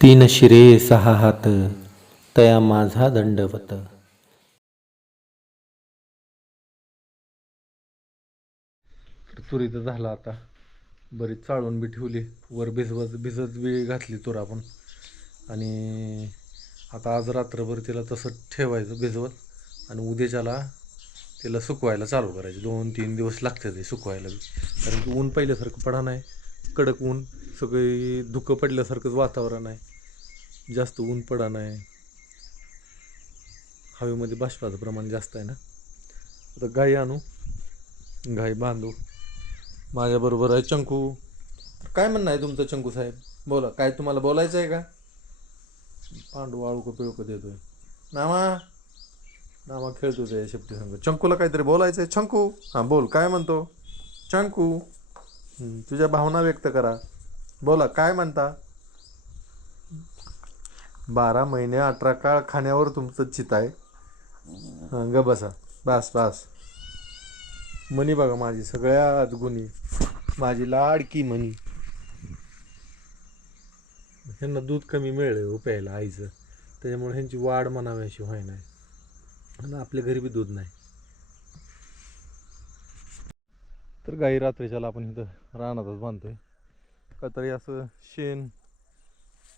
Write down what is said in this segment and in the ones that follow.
तीन शिरे सहा हात तया माझा दंडवत. तुरीचं झालं आता, बरीच चाळून बी ठेवली, वर भिजत बी घातली तूर आपण. आणि आता आज रात्रभर तिला तसं ठेवायचं भिजवत आणि उद्याच्याला तिला सुकवायला चालू करायचं. 2-3 दिवस लागतात ते सुकवायला बी, कारण की ऊन पहिल्यासारखं पडा नाही, कडक ऊन, सगळी धुकं पडल्यासारखंच वातावरण आहे, जास्त ऊन पडा नाही, हवेमध्ये बाष्पाचं प्रमाण जास्त आहे ना. आता गाई आणू, गाई बांधू. माझ्याबरोबर आहे चंकू. काय म्हणणं आहे तुमचं चंकू साहेब? बोला, काय तुम्हाला बोलायचं आहे का? पांडू आळूक पिळूक देतोय. नामा खेळतो ते शेपटी संग. चंकूला काहीतरी बोलायचं आहे. चंकू, हां बोल, काय म्हणतो चंकू? तुझ्या भावना व्यक्त करा, बोला काय म्हणता. 12 महिने 18 काळ खाण्यावर तुमचं चित आहे. हां ग बसा, बस बस. मनी बघा माझी सगळ्यात गुणी, माझी लाडकी मनी. ह्यांना दूध कमी मिळलं हो प्यायला आईचं, त्याच्यामुळे ह्यांची वाढ म्हणावी अशी व्हाय नाही, आणि आपल्या घरी बी दूध नाही. तर गाई रात्रीच्याला आपण इथं रानातच बांधतोय, का तरी असं शेण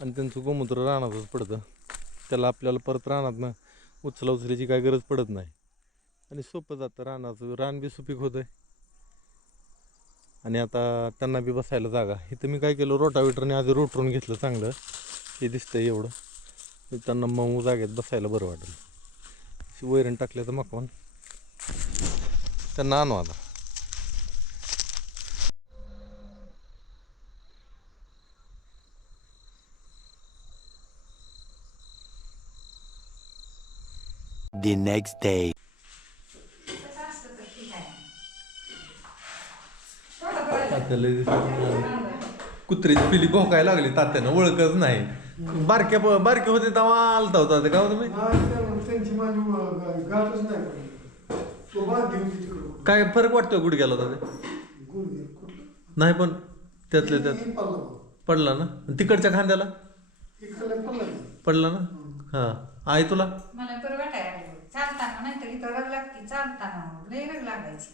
आणि त्यांचं गोमूत्र रानातच पडतं, त्याला आपल्याला परत रानातनं उचलायची काय गरज पडत नाही, आणि सोपं जातं. रानाचं रान बी सुपीक होतं आहे, आणि आता त्यांना बी बसायला जागा. इथं मी काय केलं, रोटावेटरने आधी रोटरून घेतलं चांगलं, हे दिसतंय एवढं, तर त्यांना मऊ जागेत बसायला बरं वाटेल. वैरण टाकलं तर मकवान त्यांना आणू आता. The next day. कुत्रीची पिली भोकायला लागली तात्यानं, ओळखच नाही. बारके होते तेव्हा आलता होता ते का हो तुम्ही? काय फरक वाटतोय गुडघ्याला होता ते? नाही, पण त्यातल्या त्यात पडला ना. तिकडच्या खांद्याला पडला ना. हा, आहे तुला? मला बरं वाटायला लागलं चालताना, नाहीतर इथं रग लागते चालताना, लय रग लागायची.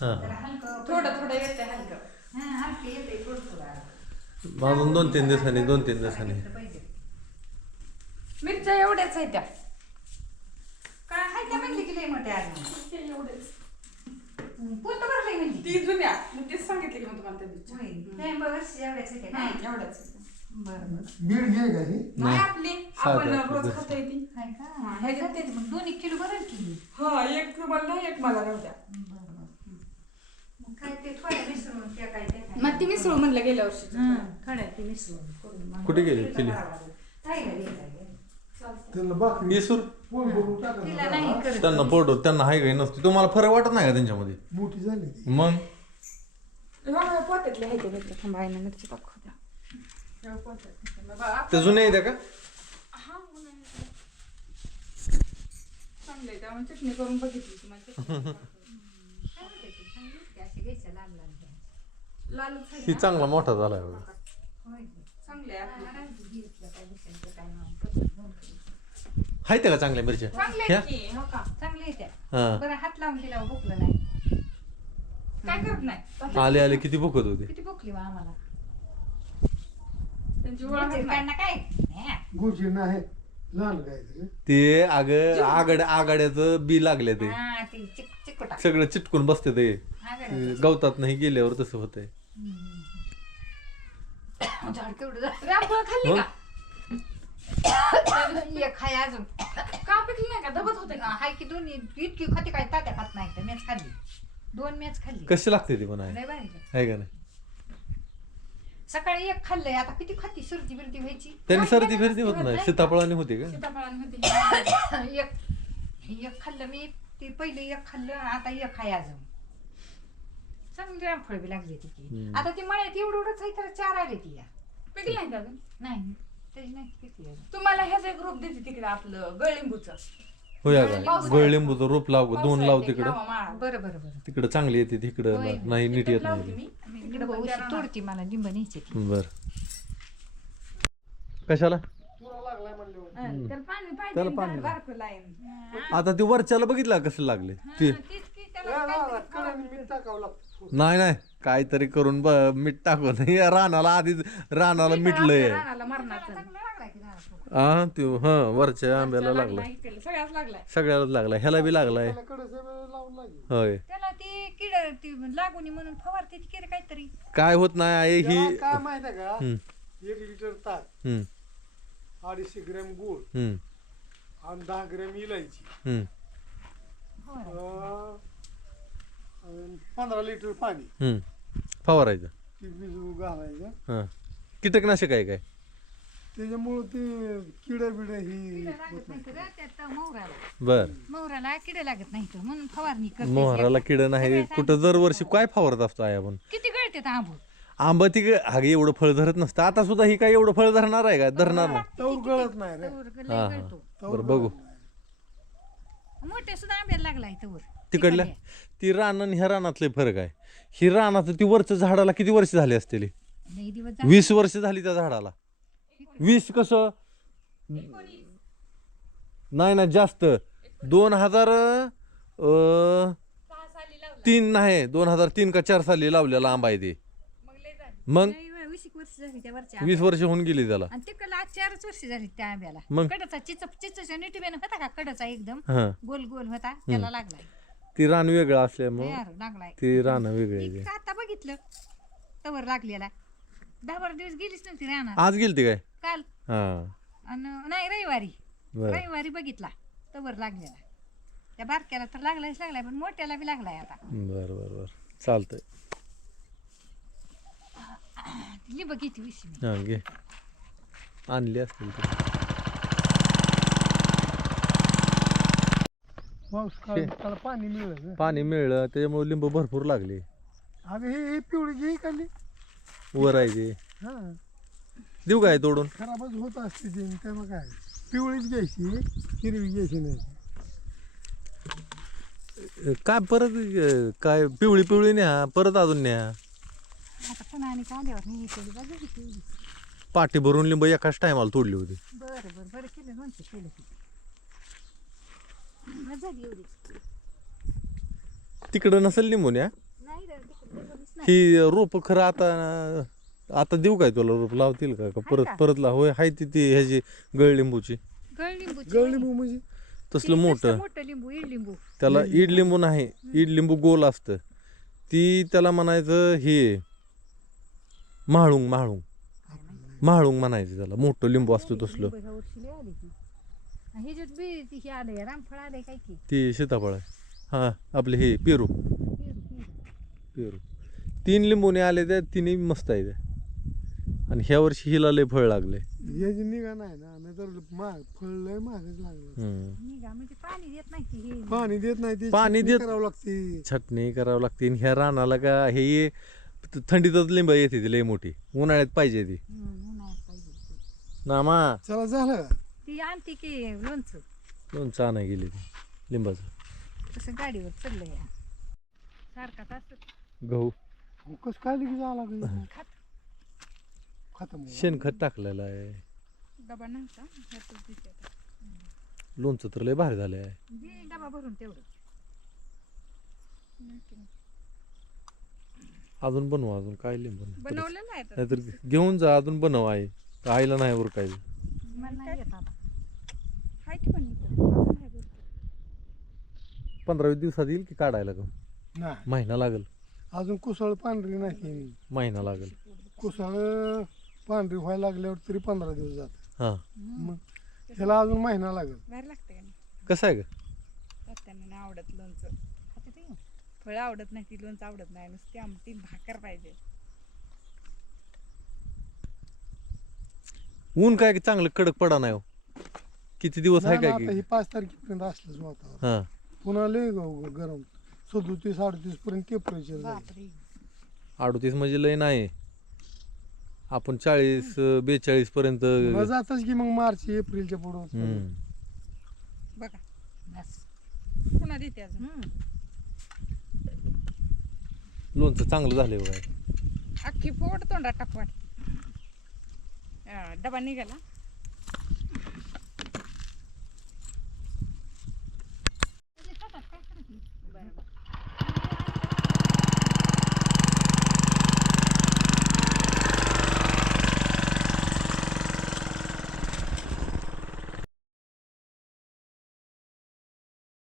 हा, हलकं थोडं येते, हलकं हलकं येते थोडं. अजून 2-3 दिवसांनी 2-3 दिवसांनी. मिरच्या एवढ्याच आहेत त्या, काय हाय त्या म्हणली की लय मोठ्या आज एवढेच पोतं भरलंय म्हणली ती जुन्या, मग तेच सांगितले की मग तुम्हाला त्या दिवशी. नाही बस एवढ्याच आहेत नाही काय? एवढंच. बरं बीड घे का ही? नाही आपली आपण साध्या रोज आपली खातोय ती. हाय का? हा, ह्याच्यात तेच मग 2-1 किलो भरेल की. हा, एक मला एक मला राहू द्या. मग काय ते थोड्या मिसळून त्या काय ते मग ती मिसळू म्हणलं गेल्या वर्षी. थोड्या ते मिसळून करून मग कुठे गेली पिली? ताईला गेली. त्यांना बाकरी येसूर पोट भरून टाकायचं. तिला नाही करत. त्यांना पोट, त्यांना हाय काही नसते. तुम्हाला फरक वाटत नाही का त्यांच्यामध्ये? मोठी झाली ती. मग पोत्यातले आहे ते मिरच्या. थांबा, आहे ना मिरची टाकू द्या. तेव्हा पोत्यात. बाबा, ते जुने येते का? हा, चांगलं आहे, त्यामुळे चटणी करून बघितली तुम्हाला. लालच आहे ही ना? चांगला मोठा झालाय बघा. चांगले आहे आपले. हाय त्या का चांगल्या मिरच्या? चांगले ह्या? आहे की, हो का? चांगले येत्या. हा, बरं हात लावून तिला भुकलं नाही. काय करत नाही आले आले किती भुकत होते. किती भुकली बा आम्हाला. त्यांची ओळख नाही. त्यांना काय नाही. गोची नाही लहान काय ते. ते आगाड्याचं बी लागले ते हा, ती चिकटा सगळं चिटकून बसते ते. गवतात नाही गेल्यावर तसं होतंय. झाड केवढं झालं. रामफळ खाल्ली हो? का? एक हाय अजून. का पिकली नाही का? दबत होते का? हाय की दोन्ही इतकी खाती काय तात्या खात नाही. तर मॅच खाल्ली, 2 मॅच खाल्ली. कशी लागते ती पण आहे लय भारी. आहे का नाही? सकाळी एक खाल्लंय, आता किती खाती, सर्दी बिर्दी व्हायची. त्यांनी सर्दी फिरती होत नाही, सीताफळाने होती का? सीताफळाने होती. एक खाल्लं मी, ती पहिले एक खाल्लं, आता एक हाय अजून. चांगली रामफळ बी लागली ती की. आता ती मळ्यात एवढंच आहे तर 4 आले ती या. पिकली नाही का अजून? नाही त्याची नाही पिकली अजून. तुम्हाला ह्याचं एक रोप देते तिकडे, आपलं गळलिंबूचं. होया का? गोळलिंबूचं रोप लाव, 2 लाव तिकडं. लावा माळा. बरं बरं बरं. तिकडं चांगली येते, होय. तिकडं नाही नीट येत लावते नाही. मी. लिंब उशी तोडती, मला लिंब न्यायची ती. बर, कशाला तुला लागलाय म्हणल्यावर त्याला पाणी पाहिजे त्याला पाणी बारकं लाईन आता ते वरच्याला बघितलं कसं लागले ते तीच की त्याला कडेने मीठ टाकावं लागतं नाही काहीतरी करून मीठ टाकून या रानाला आधीच रानाला मिटलंय रानाला मरणाचं लागलाय की झाला थोडा. हा ते वरच्या आंब्याला लागला नाही केलं, सगळ्याच लागलाय सगळ्यालाच लागलाय ह्याला बी लागलाय कडे सगळं लावून लागेल होय त्याला ती किड ती लागून म्हणून फवारते ती किड काहीतरी. काय होत नाही आई ही त्याला काय माहिती आहे का हम्म, 1 लिटर ताक हम्म, 250 ग्रॅम गूळ हम्म, आणि 10 ग्रॅम इलायची हम्म, 15 लिटर पाणी हम्म. फवारायचं ती भिजू घालायचं हा कीटकनाशक आहे काय त्याच्यामुळं ते किडे बिडे ही किड लागत नाही तर त्यात मोहराला बर किड लागत नाही तर म्हणून फवारणी करते. मोहराला किड नाही कुठं दरवर्षी काय फवारत असतो आई आपण किती गळते आंबूर. आंबा ती हागे एवढं फळ धरत नसतं आता सुद्धा ही काय एवढं फळ धरणार आहे का धरणार नाही तवर गळत नाही रे लय हा गळतो. हा बरं बघू मोठे सुद्धा आंब्याला लागलाय तवर. तिकडल्या ती रान आणि ह्या रानातले फरक आहे ही रानाचं ती वरच्या झाडाला किती वर्ष झाली असतील लई दिवस झाले. 20 वर्ष झाली त्या झाडाला 20 कसं नाही ना जास्त 2003 नाही 2003 का 4 साली लावलेला आंबा आहे ते मग लई 20 वर्ष झाली त्या वरच्या 20 वर्ष होऊन गेली त्याला आणि तिकडला आज 4च वर्ष झाली त्या आंब्याला. मग? कडचा चिचच्या निटीबेन होता का कडचा एकदम हा गोल गोल होता त्याला लागलाय. ती रान वेगळं असल्यामुळे तयार लागलाय. ती रान वेगळी आहे ती ते. का आता बघितलं तवर लागलेला 10-12 दिवस गेलीच नव्हती रानात. आज गेलती काय काल हा आणि नाही रविवारी बर बघितला तवर लागलेला. त्या बारक्याला तर लागलायच लागलाय पण मोठ्याला बी लागलाय आता. बर बर बर चालतंय लिंब किती विषयी हा घे आणली असतील ती पाऊस काळ त्याला पाणी मिळलं पाणी मिळलं त्याच्यामुळे लिंब भरपूर लागली अगं ही पिवळी घे खाली वर आहे ते हा देऊ काय तोडून खराबच होत असते ती त्याला काय पिवळीच घ्यायची हिरवी घ्यायची नाही काय परत काय पिवळी पिवळी न्या परत अजून न्या आता पुन्हा आणि कांद्यावर नाही केली बघा किती. पाठी भरून लिंब एकाच टायमाला तोडली होती बरं केलं म्हणते केलं की मजा झाली एवढी. तिकडं नसेल लिंबू न्या नाही रे, तिकडे बघूच नाही. ही रोप खरं आता देऊ काय तुला रोप लावतील का परत परत लाव होय हाय ती ह्याची गळलिंबूची गळलिंबू म्हणजे तसलं मोठं मोठं लिंबू इड लिंबू त्याला ईड लिंबू नाही ईड लिंबू गोल असतं ती त्याला म्हणायचं हे म्हाळुंग म्हाळुंग म्हाळुंग म्हणायचं त्याला मोठं लिंबू असतो तसलं ह्या वर्षी लय आली ती. आणि हे जे बी ती हे आलंय रामफळ आलंय काय की ती सीताफळ आहे हा आपले हे पेरू पेरू 3 लिंबूने आले त्या तिन्ही मस्त आहे त्या आणि ह्या वर्षी हिला लय फळ लागले याची निघा नाही ना नाहीतर महाग फळ लय महागच लागलं निघा म्हणजे पाणी देत नाही ती हे पाणी देत नाही ते पाणी छाटणी देत- करावं लागते छटणी करावं लागते आणि ह्या रानाला का हे थंडीतच लिंब येते ती लय मोठी उन्हाळ्यात पाहिजे ती उन्हाळ्यात पाहिजे ती. नामा चला झालं का ती आणते की लोणचं लोणचं आणाय गेली ती लिंबाचं तसं गाडीवर चढलं या सारखाच असत गहू कस काय लगेच आला का खात खतम शेणखत टाकलेलं आहे डबा नव्हता ह्यातच दिसत होता. लोणचं तर लय भारी झालं आहे दे डबा भरून तेवढं अजून बनवू अजून काय लिंबू बनवलेलं आहे तर. नाहीतर घेऊन जा अजून बनव आहे तर आईला नाही वर काय मला नाही येत आता. हाय की पण इथं अजून आहे भरपूर. 15-20 दिवसात येईल की काढायला का नाही महिना लागेल अजून कुसळ पांढरी नाही महिना लागेल कुसळ पांढरी व्हायला लागल्यावर तरी 15 दिवस जात हा मग ह्याला अजून महिना लागेल बाहेर लागते का नाही कसं आहे का त्यांना नाही आवडत लोणचं खाते ते. फळं आवडत नाही ती लोणचं आवडत नाही नुसती आमटी भाकर पाहिजे. ऊन काय चांगलं कडक पडा नाही हो किती दिवस आहे नाही ना, काय आता की ही 5 तारखेपर्यंत असलंच वातावरण हा पुन्हा लय गरम 37-38 पर्यंत टेम्परेचर जाईल बापरे 38 म्हणजे लय नाही आपण 40-42 पर्यंत पुन्हा जातच की मग मार्च एप्रिलच्या पुढं हम्म. बघा बस. पुन्हा देते अजून लोणचं चांगलं झालंय बघा अख्खी फोड तोंडात टाकू वाटते. डबा निघाला